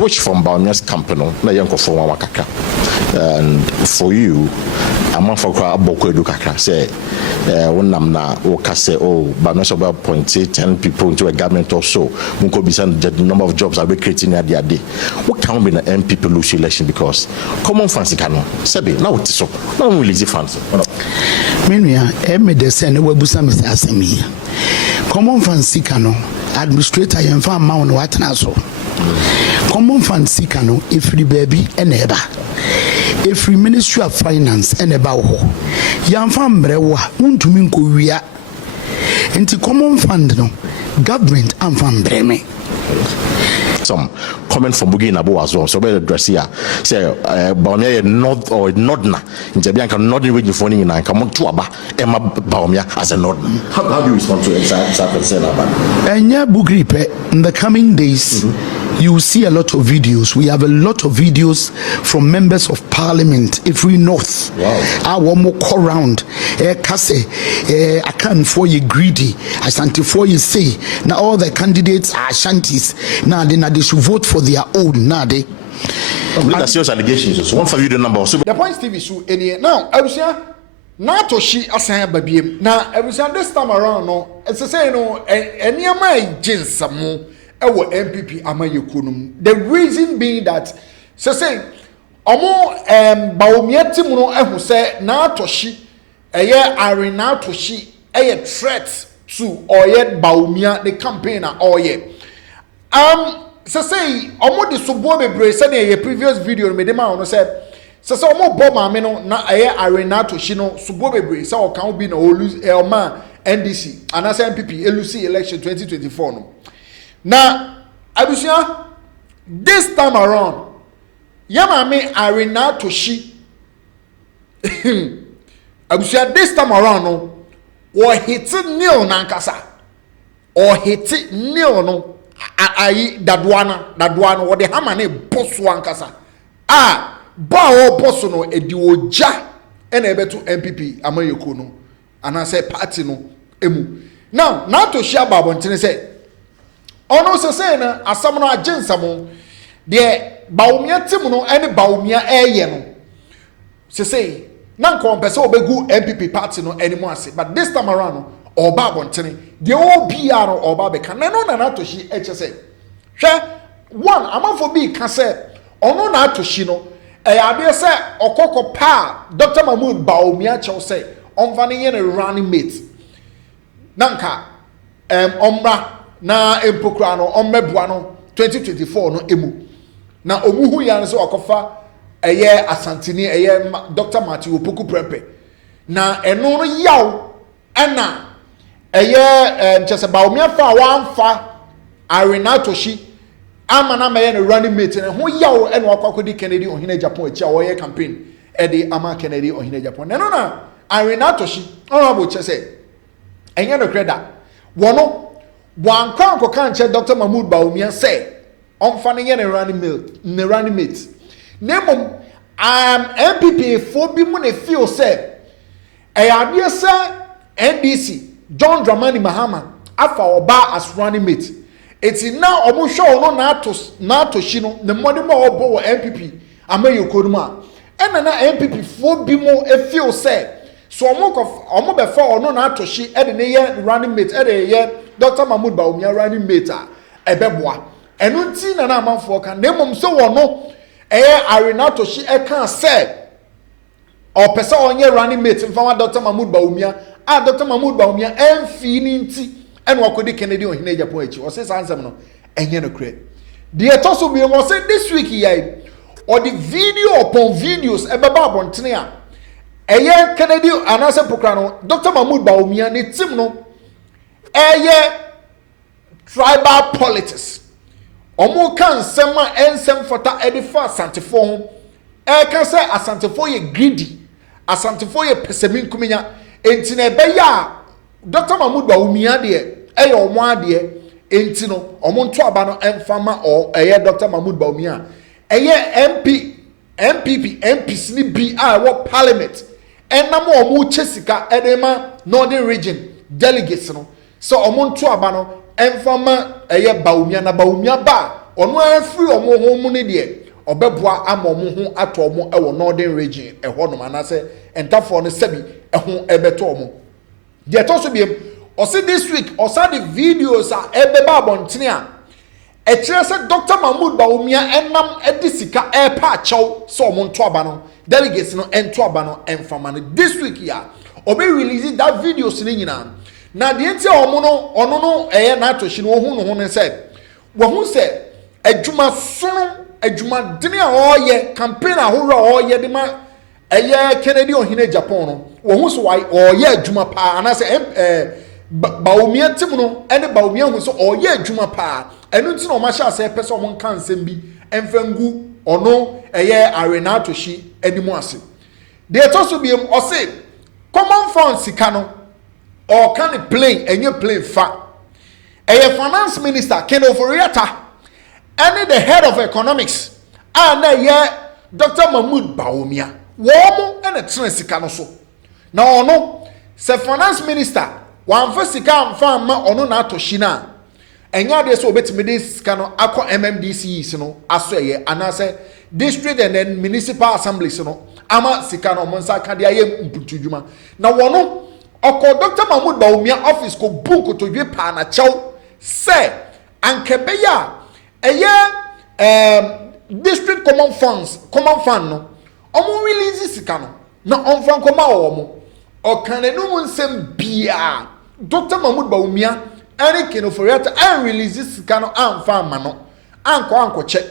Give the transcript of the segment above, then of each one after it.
switch from Bawumia's company na yanko for one kakra. And for you, I'm not for Boko Edu kakra. Say, when I'm na woka say, oh, Bawumia about appointed 10 people into a government or so. Munko be the number of jobs are we creating at the day. What can be the MPP lose election because common fancy cano. Sebi now it is so. Now we release fancy. Meanwhile, the send a webusa Mr. Asemi. Common fancy cano. Administrator and farm mount what naso. Common fancy cano if the baby and ever. If the Ministry of Finance and about young farm brewa won't to mean Korea. Into common fund no government and farm breme. Some comment from Bugi Nabo as well. So better address here. Say Bawumia not or nodna. In Jabianka nodding with your phone in and come on to Aba Emma Bawumia as a nod. How do you respond to exact concern about? And yeah, Bugripe in the coming days. You will see a lot of videos. We have a lot of videos from members of parliament if we north. Wow. One more call round. Kase, I can't for you greedy. I stand for you say. Now all the candidates are shanties. Now they should vote for their own. Now they. That's serious allegations. So one for you the number. So the point TV show any now. I was here. Now Torshie asan baby. Now I was here this time around. No, it's the same. No, any of my jeans some more. Our MPP amayekunum. The reason being that say Bawumia timu no ehu say na Torshie are na Torshie threat to oye Bawumia the campaign na oye say de subo bebre say the previous video me dem no say bob maame no na are na Torshie no subo bebre say o kan bi na o lose elma NDC and as MPP elusi election 2024 no. Now, Abusia, this time around, Yamame Arena Torshie. Abusia, this time around, no, or hit nil nkansah, or hit nil no, dadwana, or the hamane boss nkansah. Bao boss no, edioja, and ebe to MPP, amayokono, and I say party no, emu. Now Torshie Babon say. Ono se say na asam no agensam de Bawumia tim no ene Bawumia eye no se say na nko pese obegu MPP party no anymore ase but this time around no oba abontene de obia no oba be kan no na Torshie eche say hwe one amafo bi ka say ono na Torshie no ade say okoko pa Dr. Mahmoud Bawumia chew say onfa ne ye ne running mate nanka omra na empokra no ommebua no 2024 no emu na omuhu ya nso akofa eye asantini eye Dr. Matthew Opoku Prempe na eno no yaw ena eye nchese Bawumia fa wanfa Arena Torshie amana meye no running mate ne ho yaw ena akwakwodi Kennedy ohine Japan echi a oye campaign edi ama Kennedy ohine Japan na no na Arena Torshie honorable chese enye no kreda wono one can't check Dr. Mahmoud Bawumia say on fanning a running mate. Name MPP for Bimune feel say a idea sir NDC John Dramani Mahama afa oba as running mate. It's now almost show no Torshie no the money more obo MPP amayokonuma. And na MPP for Bimo e feel say so omo before no Torshie e de ye running mate e de ye Dr. Mahmoud Bawumia running mate ebeboa enu nti na amanfo kan na mom so wono Arena Torshie kan say o pese onye running mate mfa Dr. Mahmoud Bawumia Dr. Mahmoud Bawumia emfi ni nti enu akodi Kennedy ohine Japan echi o say sansem no enye no kre de etoso bi mo say this week here or the video upon videos ebeba abontene a Kennedy anase pokra no Dr. Mahmoud Bawumia ne team no tribal politics. Omo kan sema ensem fota edifa asantefo ho. Kan say asantefo ye greedy. Asantefo ye pesemin kuminya. Enti na ebe ya Dr. Mahmoud Bawumia de omo ade enti no omo nto aba no emfama o Dr. Mahmoud Bawumia. MPs ni bi wo parliament. Enam omo chesika edema northern region delegates no. So omonto aba no emfama Bawumia na Bawumia ba ono afiri omo ho mu ne de obeboa ama omo ho ato omo e wo northern region e ho no manase entafo no sebi e ho ebeto omo de to so biem o se this week o sa the videos a ebeba abontene a e kire se Dr. Mahmoud Bawumia enam edisika e pa achew so omo nto aba no delegates no ento aba no enfama no this week ya obe release that videos ni nyina na de ntia omo no ono no eye na atoshi no hu no ho ne se wo hu se adwuma sono adwuma dene a oye campaign ahoro a oye de ma eye Kennedy ohine Japan no wo hu so oye adwuma pa ana se Bawumia tim no ene Bawumia hu so oye adwuma pa enu nti no ma sha se pese omo nka nsem bi emfangu ono eye arena atoshi animu ase de to so biem o se common fund sika no or can it plane enye plane fa eye finance minister Ken Oforiata and the head of economics and ye Dr. Mahmoud Bawumia wo mo ene tren sika no so na ono se finance minister wan fa sika amfa ma ono na atoshi na enya de so obetime de sika no akọ MMDCs no aso eye anase district and then municipal assemblies no ama sika no monsa ka de aye mputudwuma na wono oko Dr. Mahmoud Bawumia office ko book to dwe pa na chew se ankebeya eye district common fund no omo release sika no na onfan koma omo okanenu nsem bia Dr. Mahmoud Bawumia any Ken Oforiata and release sika no amfa ma no anko che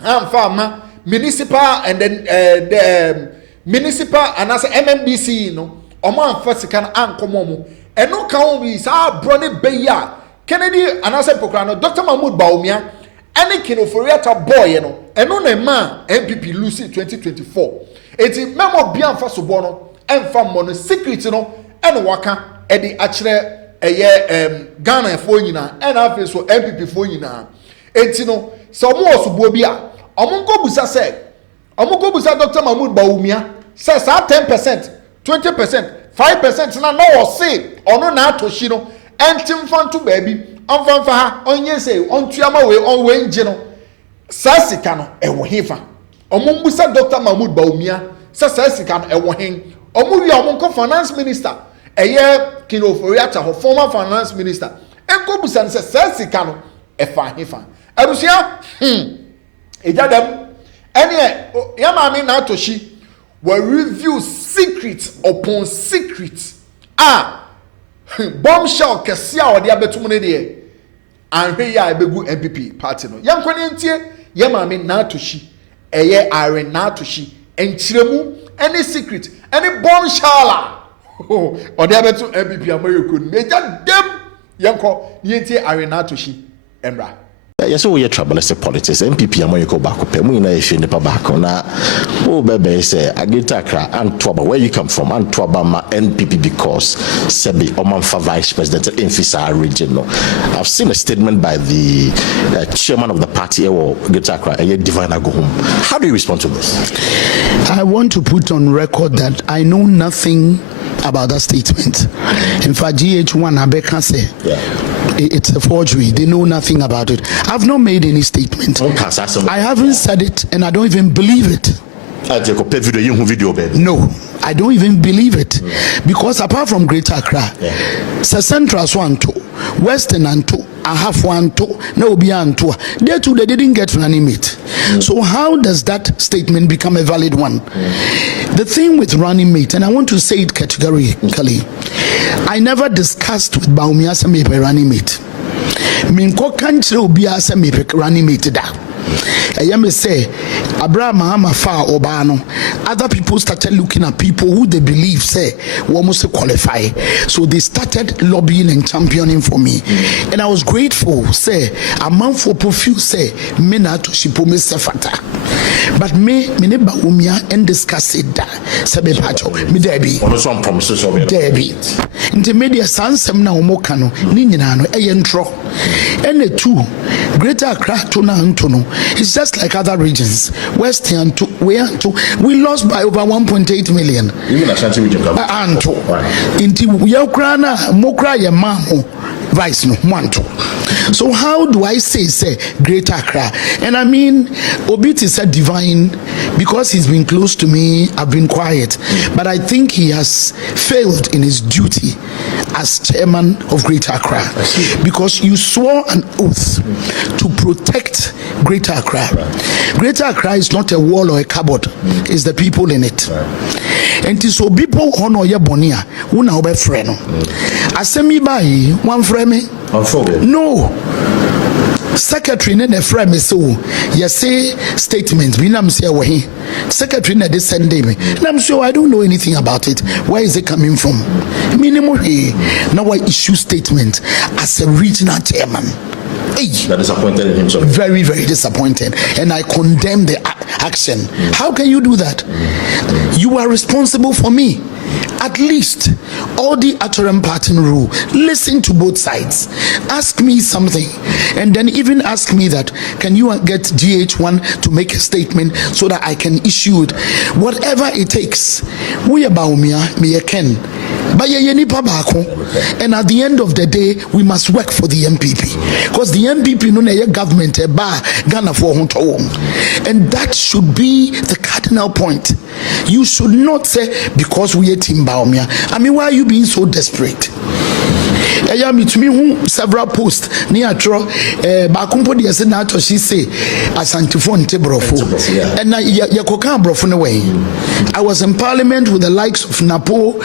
amfa ma municipal and then the municipal and as MMDC no omo amfa sika no ankomo mo eno kan bi sa brone beya Kennedy and as pokra Dr. Mahmoud Bawumia any Ken Oforiata boy no eno na ma MPP Lucy 2024 eti memo bia amfa so bo no emfa mo no secret no eno waka e di akire eye Ghana fo nyina and afi so MPP fo nyina enti no so mo osubo bi a omo nko busa se omo ko busa Dr. Mahmoud Bawumia say sa 10% 20% 5% na no o say ono na atoshi no entim fanto baby onfanfa ha onye say ontuama we on we nje no sa sika no e wo hefa omo busa Dr. Mahmoud Bawumia say sa sika no e wo hen omo wi omo nko finance minister eye Ken Oforiata ho former finance minister enko busa say sa sika no e fa hefa arusia ejadam ene yamami na atoshi we review secret upon secret bombshell kesia odi abetum ne de anhwe ya ebegu MPP party no yankwane ntie yamami na atoshi eye are na atoshi enchiremu any secret any bombshell odi abetu MPP amayoko ejadam yanko yentie are na atoshi emra. Yes, we are tribalistic politics. MPP amoyeko bako pe mu ina ehwe nipa bako na o bebe say agitakra Antwaba where you come from Antwaba ma NPP because sebi omanfa vice president in Fisa region no. I've seen a statement by the chairman of the party or Agitakra Divine Agohum. How do you respond to this? I want to put on record that I know nothing about that statement. In fact, GH1 Abeka say it's a forgery. They know nothing about it. I've not made any statement. I haven't said it, and I don't even believe it. No, I don't even believe it. Because apart from Greater Accra, Central one too, Western and two, I have one too, no be and two. They too, they didn't get running mate. So how does that statement become a valid one? The thing with running mate, and I want to say it categorically, I never discussed with Bawumia some running mate. Minko country will be as a running mate da. I say Abraham Mahama fa Obano. Other people started looking at people who they believe say we must qualify. So they started lobbying and championing for me. And I was grateful. Say a man for perfume say me na to shipo me sefata. But me ne Bawumia and discuss it da. Sebe pacho me debi. On some promises of debi. Into media sansem na omokano ni nyina no eyentro. And the two Greater Accra to na Antono. It's just like other regions. Western to we lost by over 1.8 million. Even Ashanti region. Anto. Inti Ukraina mokra ye maho vice no manto. So how do I say Greater Accra? And I mean, Obit is a divine, because he's been close to me, I've been quiet. But I think he has failed in his duty as chairman of Greater Accra, because you swore an oath to protect Greater Accra. Greater Accra is not a wall or a cupboard, it's the people in it. And so people honor your bonia, una obe freno. Asemi bayi, one frame. No. Secretary ne frame so you say statement we nam say we secretary ne this send me and I'm sure I don't know anything about it. Where is it coming from? Minimum now I issue statement as a regional chairman. That disappointed in himself. Very, very disappointed, and I condemn the action. How can you do that? You are responsible for me. At least all the utterance parting rule. Listen to both sides. Ask me something, and then even ask me that can you get GH1 to make a statement so that I can issue it. Whatever it takes. We are Bawumia, me ken. And at the end of the day, we must work for the MPP, because the MPP no na government Ghana for and that should be the cardinal point. You should not say because we are Team Bawumia. I mean, why are you being so desperate? To me several posts near tro bakumpo de se na Torshie say asantifo nte brofo and na yakoka brofo no way. I was in parliament with the likes of Napo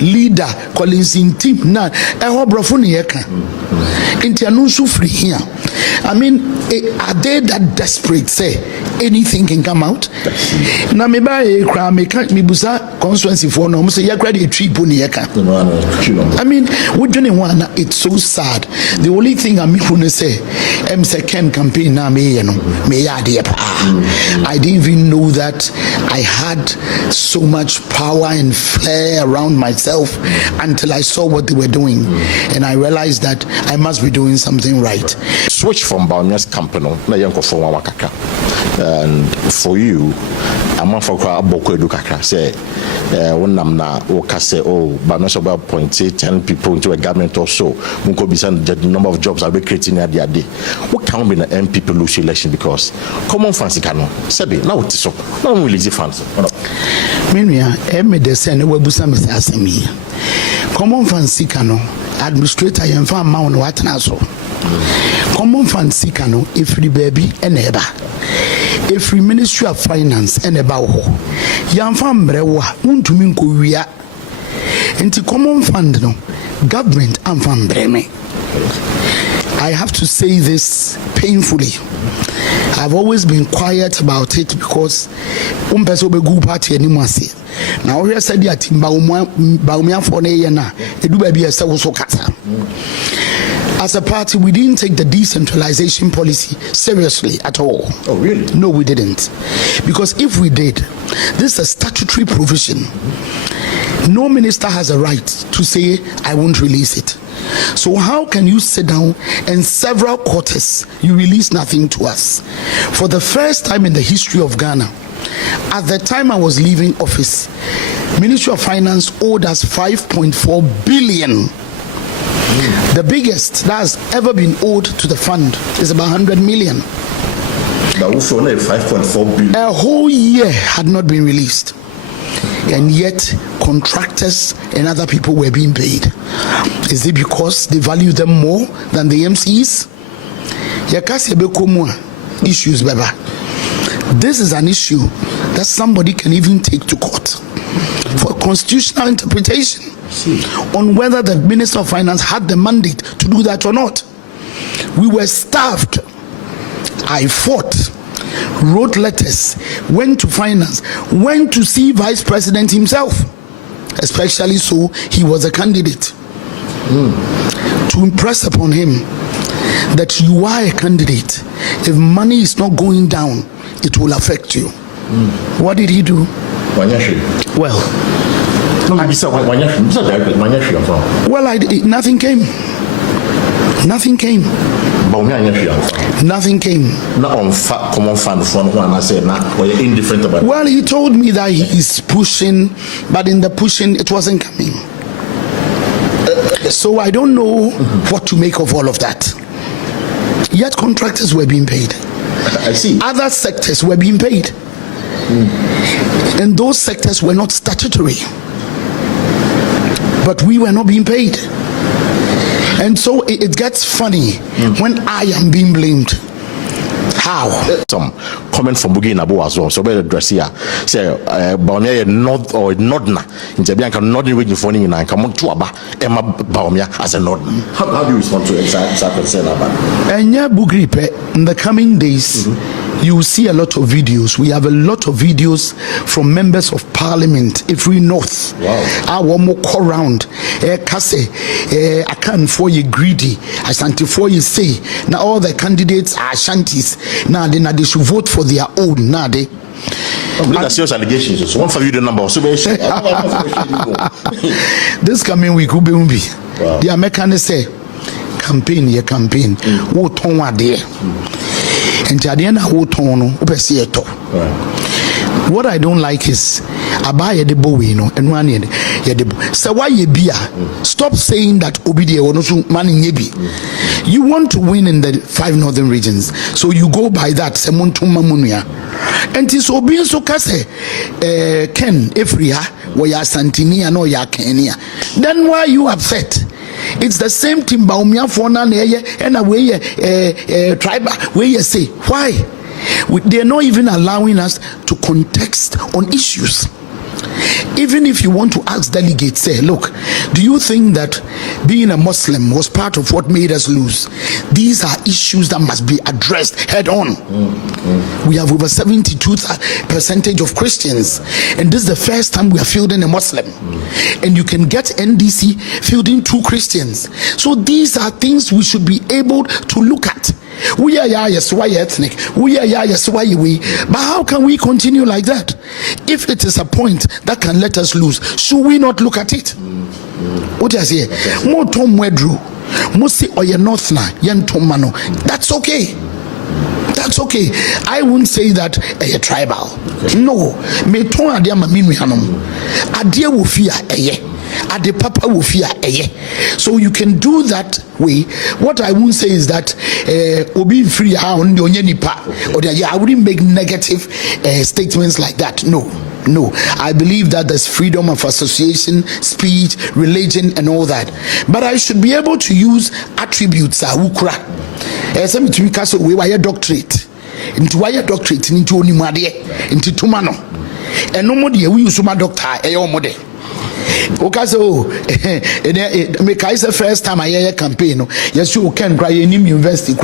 leader Collins in team na ho brofo ne yeka inti anu so free here. I mean, are they that desperate say anything can come out? Na me ba e kra me busa constituency for no say yakra de trip ne yeka. I mean, it's so sad. The only thing I'm going to say, second campaign now I didn't even know that I had so much power and flair around myself until I saw what they were doing, and I realized that I must be doing something right. Switch from Bawumia's company na yanko for wakaka, and for you, I'm for aboko edu kakra say when I'm na woka say oh Bawumia about 10 people into a government or so, munko be the number of jobs are we creating at the day. What can be the MPP lose election because common fancy cano sebi now it is so now we lazy fancy. Meanwhile, the send we busa me asemi. Common fancy cano administrator yan fa ma on what na so. Common fancy cano if the baby and eba. If Ministry of Finance and eba ho. Yan fa mbrewa untumi nko wia. Enti common fund no government and from Breme. I have to say this painfully. I've always been quiet about it because party anymore. Now here said that Bawumia for na edu baby so kata. As a party, we didn't take the decentralization policy seriously at all. Oh, really? No, we didn't. Because if we did, this is a statutory provision. No minister has a right to say, I won't release it. So how can you sit down and several quarters, you release nothing to us? For the first time in the history of Ghana, at the time I was leaving office, Ministry of Finance owed us 5.4 billion. The biggest that has ever been owed to the fund is about 100 million. That was only 5.4 billion. A whole year had not been released. And yet contractors and other people were being paid. Is it because they value them more than the MCs? Issues, baba. This is an issue that somebody can even take to court for constitutional interpretation on whether the Minister of Finance had the mandate to do that or not. We were starved. I fought, wrote letters, went to finance, went to see Vice President himself, especially so he was a candidate, to impress upon him that you are a candidate. If money is not going down, it will affect you. What did he do? Well, nothing came. Nothing came. Nothing came. Well, he told me that he is pushing, but in the pushing, it wasn't coming. So I don't know what to make of all of that. Yet contractors were being paid. I see. Other sectors were being paid. And those sectors were not statutory. But we were not being paid. And so it gets funny when I am being blamed. How? Some comment from Bugi Nabu as well. So better address here. Say Bawumia North or Nordna in Jabianka Northern region for Nina and come on to Aba Emma Bawumia as a Northern. How do you respond to exact concern about? And yeah, Bugripe, in the coming days, you will see a lot of videos. We have a lot of videos from members of parliament every north. Wow. Our more call round. Kase, I can't for you greedy. I stand for you say. Now all the candidates are Shanties. Now they should vote for their own. Now they. These are serious allegations. So one for you the number. So this coming week, B0mbshell. Wow. The Americans say campaign, your campaign. What ton are there? And at the end of what I don't like is abaya de bow, you know, and one year. So why you be? Stop saying that obidi or no money yebi. You want to win in the 5 northern regions, so you go by that. Manu. And it's obvious so kase Ken Efria where ya Santini and no ya Kenya. Then why are you upset? It's the same thing Bawumia for and away tribe where you say why they're not even allowing us to context on issues. Even if you want to ask delegates, say, look, do you think that being a Muslim was part of what made us lose? These are issues that must be addressed head on. We have over 72% of Christians, and this is the first time we are fielding a Muslim. And you can get NDC fielding 2 Christians. So these are things we should be able to look at. We are yes, why ethnic? We are yes, why we? But how can we continue like that? If it is a point that can let us lose, should we not look at it? What is here? More Tom Wedru, Musi or your North na, Yan Tomano. That's okay. That's okay. I wouldn't say that a tribal. No. Me ton adia maminu hanum. Adia will fear Ade papa will fear so you can do that way. What I won't say is that obi free how on the nipa or I wouldn't make negative statements like that. No, I believe that there's freedom of association, speech, religion, and all that. But I should be able to use attributes. Ukra. Some to because we were doctorate. Into wire doctorate into onimade into tumano. And no more we use my doctor mode. Okay, so make I say first time I hear a campaign. Yes, you can cry in university.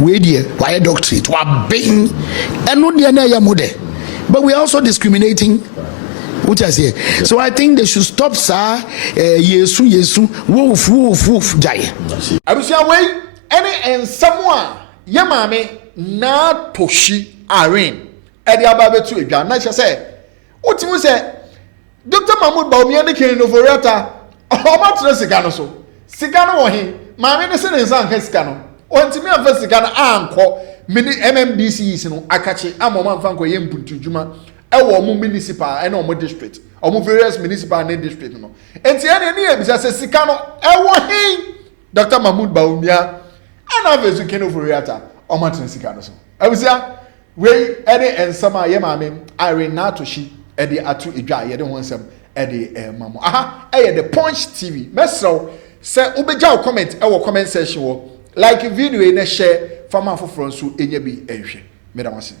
We dear why doctorate? What being and no dear mode. But we are also discriminating. What I say. So I think they should stop, sir. Yesu, woof, jai. I was away any and someone. Yamame na Torshie Irene. Eddie Ababe to a gun. I say, what you say? Dr. Mahmoud Bawumia de ken no forata o ma tre sika no so sika no wo he ma me ne se ne san ka sika no o ntimi afa sika no anko mini MMDCs no akache amoma mfa nko ye mpuntudwuma e wo mo municipal e na mo district o mo various municipal and district no enti ene ne ebisa se sika no e wo he Dr. Mahmoud Bawumia ana vezu ken no forata o ma tre sika no so abusia we ene ensama ye ma me Irene na Torshie Eddie atu idwa ye de wonsem Eddie mamo aha the Punch TV mesro say ubeja comment comment section wo like video e na share fama foforo nso enya bi ehwe medamase